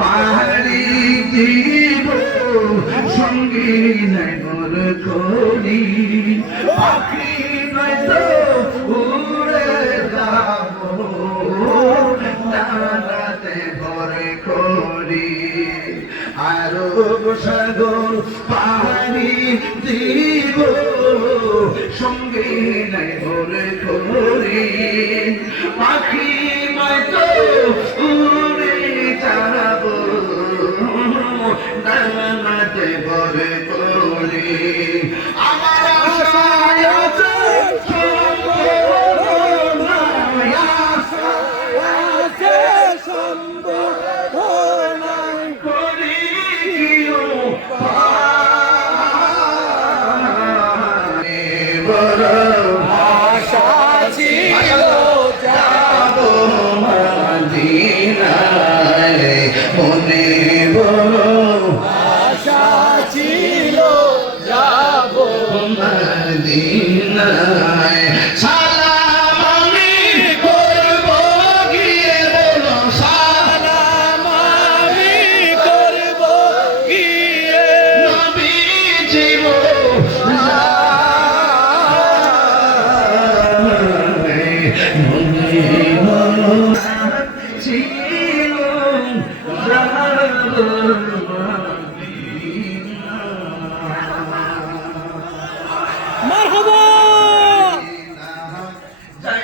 পাহাড়ি জীব সঙ্গী নাই মোর করি পাখি নয়তো উড়ে যাব নানাতে ভরে করি আরো সাগর পাহাড়ি জীব সঙ্গী নাই মোর করি পাখি নয়তো উড়ে যাব নানাতে ভরে করি আমার আশায় আছে আশা ছিল যাব মদিনায় মনে বড় আশা ছিল যাব মদিনায় সালাম আমি করব গিয়ে বলো সালাম আমি করব গিয়ে নবী জীব ছিল